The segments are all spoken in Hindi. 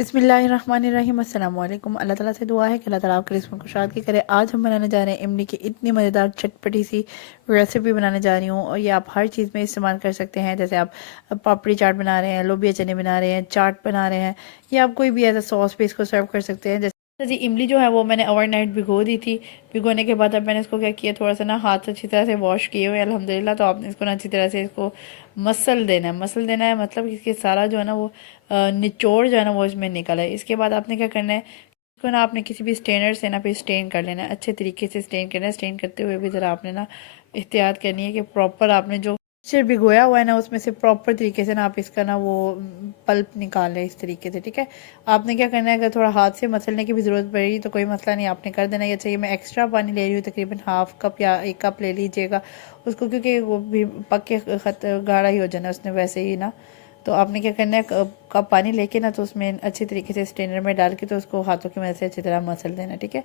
बिस्मिल्लाहिर्रहमानिर्रहीम अस्सलाम वालेकुम। अल्लाह ताला से दुआ है कि अल्लाह ताला आपके रिज़्क़ में खुशहाली की करे। आज हम बनाने जा रहे हैं इमली की इतनी मज़ेदार चटपटी सी रेसिपी बनाने जा रही हूँ, और ये आप हर चीज़ में इस्तेमाल कर सकते हैं। जैसे आप पापड़ी चाट बना रहे हैं, लोबिया चने बना रहे हैं, चाट बना रहे हैं, या आप कोई भी ऐसा सॉस पे इसको सर्व कर सकते हैं। जैसे जी इमली जो है वो मैंने ओवरनाइट भिगो दी थी। भिगोने के बाद अब मैंने इसको क्या किया, थोड़ा सा ना हाथ अच्छी तरह से वॉश किए हुए अल्हम्दुलिल्लाह। तो आपने इसको ना अच्छी तरह से इसको मसल देना है। मसल देना है मतलब इसके सारा जो है ना वो निचोड़ जो है ना वो इसमें निकल है। इसके बाद आपने क्या करना है, इसको ना आपने किसी भी स्टेनर से ना फिर स्टेन कर लेना है, अच्छे तरीके से स्टेन करना है। स्टेन करते हुए भी ज़रा आपने ना एहतियात करनी है कि प्रॉपर आपने जो मिक्सचर भिगोया हुआ है ना उसमें से प्रॉपर तरीके से ना आप इसका ना वो पल्प निकाल लें इस तरीके से, ठीक है। आपने क्या करना है, अगर थोड़ा हाथ से मसलने की भी ज़रूरत पड़ेगी तो कोई मसला नहीं, आपने कर देना। या चाहिए मैं एक्स्ट्रा पानी ले रही हूँ, तकरीबन हाफ़ कप या 1 कप ले लीजिएगा उसको, क्योंकि वो भी पक के गाढ़ा ही हो जाना उसने वैसे ही ना। तो आपने क्या करना है, कप पानी लेके ना तो उसमें अच्छी तरीके से स्ट्रेनर में डाल के तो उसको हाथों की मदद से अच्छी तरह मसल देना, ठीक है।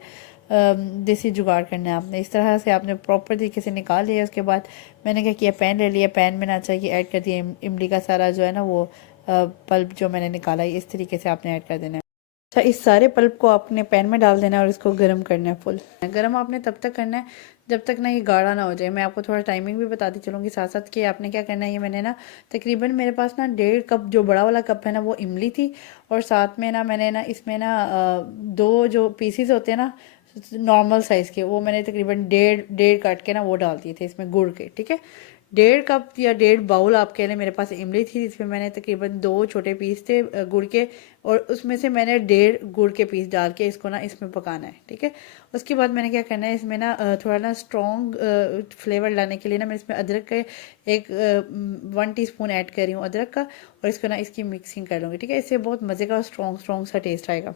देसी जुगाड़ करना है आपने, इस तरह से आपने प्रॉपर तरीके से निकाल लिया। उसके बाद मैंने क्या किया, पैन ले लिया, पैन में ना चाहिए ऐड कर दिया इमली का सारा जो है ना वो पल्प जो मैंने निकाला है, इस तरीके से आपने ऐड कर देना है। अच्छा, इस सारे पल्प को आपने पैन में डाल देना है और इसको गर्म करना है फुल। गर्म आपने तब तक करना है जब तक ना ये गाढ़ा ना हो जाए। मैं आपको थोड़ा टाइमिंग भी बताती चलूँगी साथ साथ कि आपने क्या करना है। ये मैंने ना तकरीबन मेरे पास ना 1.5 कप जो बड़ा वाला कप है ना वो इमली थी, और साथ में ना मैंने ना इसमें ना 2 जो पीसीस होते हैं ना नॉर्मल साइज़ के, वो मैंने तकरीबन डेढ़ डेढ़ काट के ना वो डाल दिए थे इसमें गुड़ के, ठीक है। 1.5 कप या 1.5 बाउल आप कह लें, मेरे पास इमली थी जिसमें मैंने तकरीबन 2 छोटे पीस थे गुड़ के, और उसमें से मैंने 1.5 गुड़ के पीस डाल के इसको ना इसमें पकाना है, ठीक है। उसके बाद मैंने क्या करना है, इसमें ना थोड़ा ना स्ट्रॉन्ग फ्लेवर लाने के लिए ना मैं इसमें अदरक के 1 टीस्पून ऐड कर रही हूँ अदरक का, और इसको ना इसकी मिक्सिंग कर लूँगी, ठीक है। इससे बहुत मज़े का स्ट्रॉन्ग स्ट्रॉन्ग सा टेस्ट आएगा।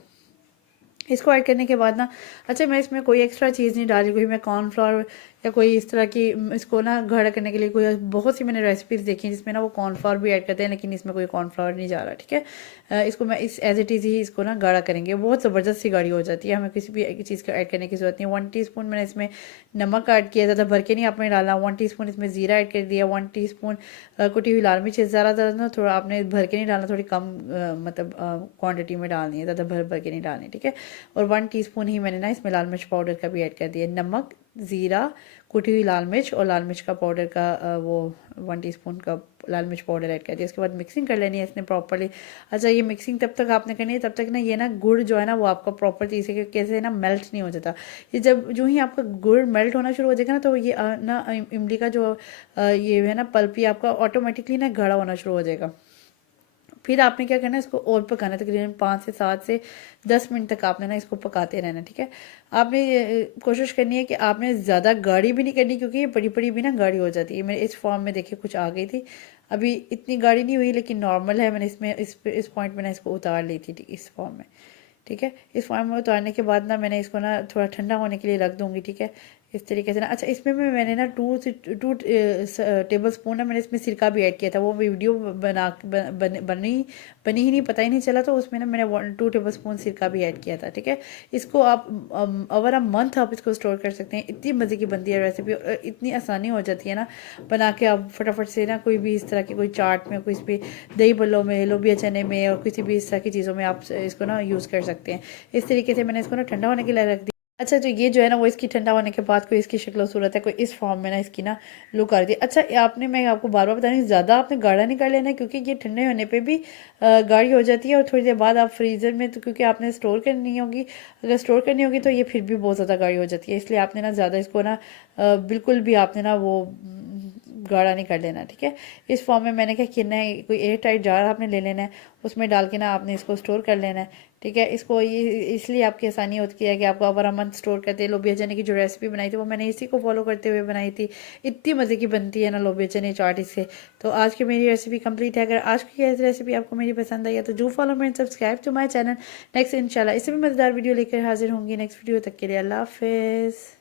इसको ऐड करने के बाद ना, अच्छा मैं इसमें कोई एक्स्ट्रा चीज़ नहीं डाली, कोई मैं कॉर्नफ्लावर या कोई इस तरह की इसको ना गाढ़ा करने के लिए कोई बहुत सी मैंने रेसिपीज़ देखी हैं जिसमें ना वो कॉर्नफ्लावर भी ऐड करते हैं, लेकिन इसमें कोई कॉर्नफ्लावर नहीं जा रहा, ठीक है। इसको मैं इस एज इट इज़ ही इसको ना गाढ़ा करेंगे, बहुत ज़बरदस्त सी गाढ़ी हो जाती है, हमें किसी भी एक चीज़ का ऐड करने की ज़रूरत नहीं है। 1 टीस्पून मैंने इसमें नमक ऐड किया, ज़्यादा भर के नहीं आपने डालना। 1 टीस्पून इसमें ज़ीरा ऐड कर दिया। 1 टीस्पून कुटी हुई लाल मिर्च, ज़्यादा ना थोड़ा आपने भर के नहीं डालना, थोड़ी कम मतलब क्वान्टिटी में डालनी है, ज़्यादा भर भर के नहीं डालनी, ठीक है। और 1 टीस्पून ही मैंने ना इसमें लाल मिर्च पाउडर का भी ऐड कर दिया। नमक, ज़ीरा, कुटी हुई लाल मिर्च और लाल मिर्च का पाउडर का वो 1 टीस्पून का लाल मिर्च पाउडर ऐड कर दिया। उसके बाद मिक्सिंग कर लेनी है इसने प्रॉपरली। अच्छा, ये मिक्सिंग तब तक आपने करनी है तब तक ना ये ना गुड़ जो है ना वो आपका प्रॉपर तरीके कैसे ना मेल्ट नहीं हो जाता। ये जब जो ही आपका गुड़ मेल्ट होना शुरू हो जाएगा ना तो ये ना इमली का जो ये है ना पल्प, ये आपका ऑटोमेटिकली ना गाढ़ा होना शुरू हो जाएगा। फिर आपने क्या करना है, इसको और पकाना है तकरीबन 5 से 7 से 10 मिनट तक आपने ना इसको पकाते रहना, ठीक है। आपने कोशिश करनी है कि आपने ज़्यादा गाढ़ी भी नहीं करनी, क्योंकि ये बड़ी बड़ी भी ना गाढ़ी हो जाती है। मेरे इस फॉर्म में देखिए कुछ आ गई थी, अभी इतनी गाढ़ी नहीं हुई लेकिन नॉर्मल है। मैंने इसमें इस पॉइंट में ना इसको उतार ली थी इस फॉर्म में, ठीक है। इस फॉर्म में उतारने के बाद ना मैंने इसको ना थोड़ा ठंडा होने के लिए रख दूँगी, ठीक है, इस तरीके से ना। अच्छा, इसमें भी मैंने ना 2 टेबल स्पून ना मैंने इसमें सिरका भी ऐड किया था। वो वीडियो बनी ही नहीं, पता ही नहीं चला, तो उसमें ना मैंने 2 टेबल स्पून सिरका भी ऐड किया था, ठीक है। इसको आप ओवर अ मंथ आप इसको स्टोर कर सकते हैं। इतनी मज़े की बनती है रेसिपी, इतनी आसानी हो जाती है ना बना के। आप फटाफट से ना कोई भी इस तरह की कोई चाट में, कोई इस पर दही बल्लों में, लोबिया चने में और किसी भी इस तरह की चीज़ों में आप इसको ना यूज़ कर सकते हैं। इस तरीके से मैंने इसको ना ठंडा होने के लिए रख दिया। अच्छा, तो ये जो है ना वो इसकी ठंडा होने के बाद कोई इसकी शक्ल सूरत है, कोई इस फॉर्म में ना इसकी ना लुक आ रही है। अच्छा, मैं आपको बार बार बता रही हूँ, ज़्यादा आपने गाढ़ा नहीं कर लेना है, क्योंकि ये ठंडे होने पे भी गाढ़ी हो जाती है, और थोड़ी देर बाद आप फ्रीज़र में, तो क्योंकि आपने स्टोर करनी होगी, अगर स्टोर करनी होगी तो ये फिर भी बहुत ज़्यादा गाढ़ी हो जाती है। इसलिए आपने ना ज़्यादा इसको ना बिल्कुल भी आपने ना वो गाढ़ा नहीं कर लेना, ठीक है। इस फॉर्म में मैंने क्या करना है, कोई एयर टाइट जार आपने ले लेना है, उसमें डाल के ना आपने इसको स्टोर कर लेना है, ठीक है। इसको ये इसलिए आपकी आसानी होती है कि आपको ओवर अ मंथ स्टोर करते हैं। लोबिया चने की जो रेसिपी बनाई थी वो मैंने इसी को फॉलो करते हुए बनाई थी। इतनी मज़े की बनती है ना लोबिया चने चाट इससे। तो आज की मेरी रेसिपी कंप्लीट है। अगर आज की ये रेसिपी आपको मेरी पसंद आई है तो do follow me and subscribe to my channel. Next इंशाल्लाह इससे भी मज़ेदार वीडियो लेकर हाजिर होंगी। नेक्स्ट वीडियो तक के लिए अल्लाह हाफिज़।